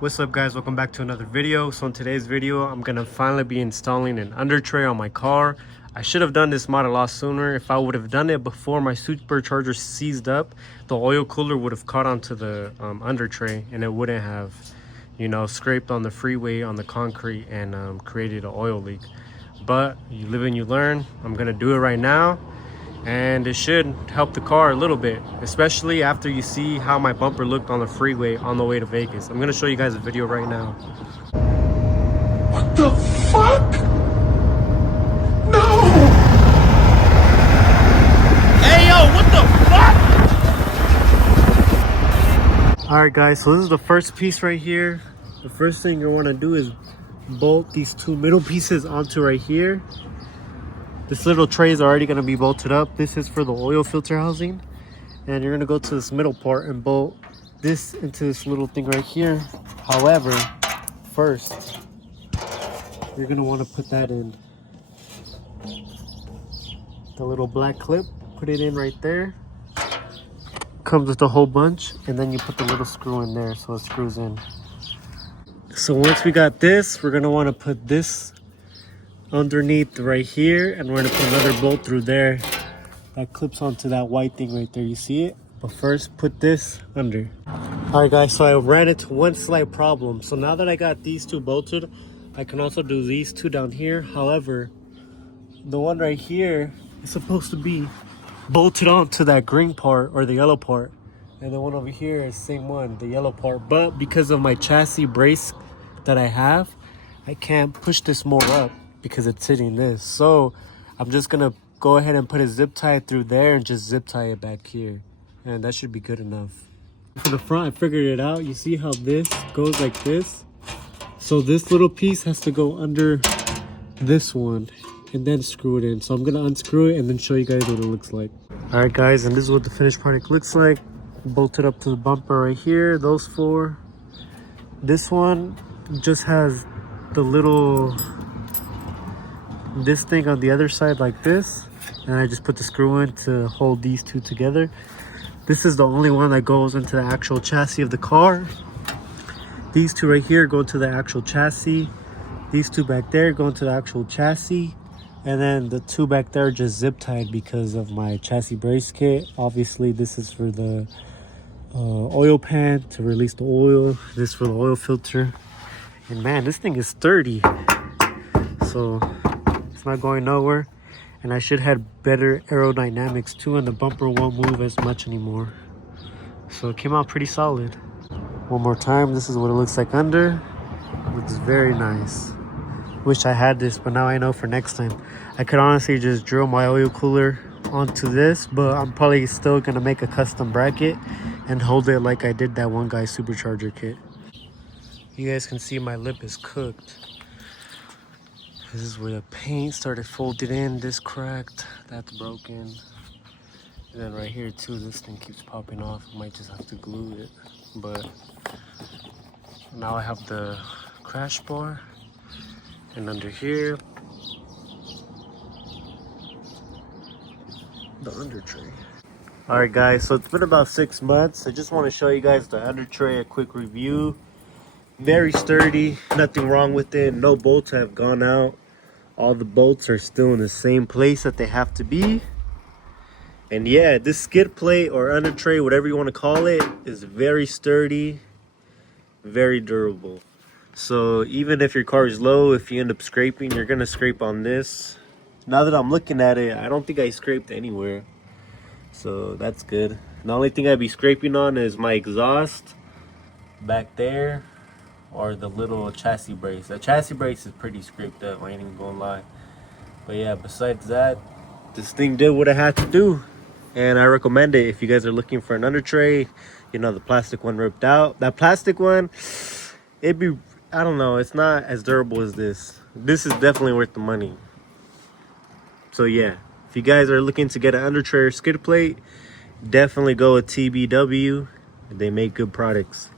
What's up guys, welcome back to another video. So in today's video I'm gonna finally be installing an under tray on my car. I should have done this mod a lot sooner. If I would have done it before my supercharger seized up, the oil cooler would have caught onto the under tray and it wouldn't have, you know, scraped on the freeway on the concrete and created an oil leak. But you live and you learn. I'm gonna do it right now, and it should help the car a little bit, especially after you see how my bumper looked on the freeway on the way to Vegas. I'm gonna show you guys a video right now. What the fuck? No! Hey yo, what the fuck? Alright guys, so this is the first piece right here. The first thing you want to do is bolt these two middle pieces onto right here. This little tray is already going to be bolted up. This is for the oil filter housing. And you're going to go to this middle part and bolt this into this little thing right here. However, first, you're going to want to put that in. The little black clip, put it in right there. Comes with a whole bunch. And then you put the little screw in there so it screws in. So once we got this, we're going to want to put this underneath right here, and we're going to put another bolt through there that clips onto that white thing right there. You see it? But first put this under. Alright guys, so I ran into one slight problem. So now that I got these two bolted, I can also do these two down here. However, the one right here is supposed to be bolted onto that green part or the yellow part, and the one over here is the same one, the yellow part. But because of my chassis brace that I have, I can't push this more up because it's hitting this. So I'm just gonna go ahead and put a zip tie through there and just zip tie it back here, and that should be good enough. For the front, I figured it out. You see how this goes like this? So this little piece has to go under this one and then screw it in. So I'm gonna unscrew it and then show you guys what it looks like. All right guys, and this is what the finished product looks like. Bolted up to the bumper right here, those four. This one just has the little this thing on the other side like this, and I just put the screw in to hold these two together. This is the only one that goes into the actual chassis of the car. These two right here go into the actual chassis. These two back there go into the actual chassis, and then the two back there are just zip tied because of my chassis brace kit. Obviously this is for the oil pan to release the oil. This for the oil filter. And man, this thing is sturdy, so it's not going nowhere, and I should have better aerodynamics too, and the bumper won't move as much anymore. So it came out pretty solid. One more time, this is what it looks like under. It looks very nice. Wish I had this, but now I know for next time. I could honestly just drill my oil cooler onto this, but I'm probably still gonna make a custom bracket and hold it like I did that one guy's supercharger kit. You guys can see my lip is cooked. This is where the paint started folded in. This cracked, that's broken. And then right here too, this thing keeps popping off. I might just have to glue it. But now I have the crash bar. And under here, the under tray. Alright guys, so it's been about 6 months. I just want to show you guys the under tray, a quick review. Very sturdy, nothing wrong with it. No bolts have gone out. All the bolts are still in the same place that they have to be. And yeah, this skid plate or under tray, whatever you want to call it, is very sturdy, very durable. So even if your car is low, if you end up scraping, you're gonna scrape on this. Now that I'm looking at it, I don't think I scraped anywhere, so that's good. The only thing I'd be scraping on is my exhaust back there, or the little chassis brace. The chassis brace is pretty scraped up, I ain't even gonna lie. But yeah, besides that, this thing did what it had to do, and I recommend it if you guys are looking for an under tray. You know, the plastic one ripped out. That plastic one, it'd be, I don't know, it's not as durable as this. This is definitely worth the money. So yeah, if you guys are looking to get an under tray or skid plate, definitely go with TBW. They make good products.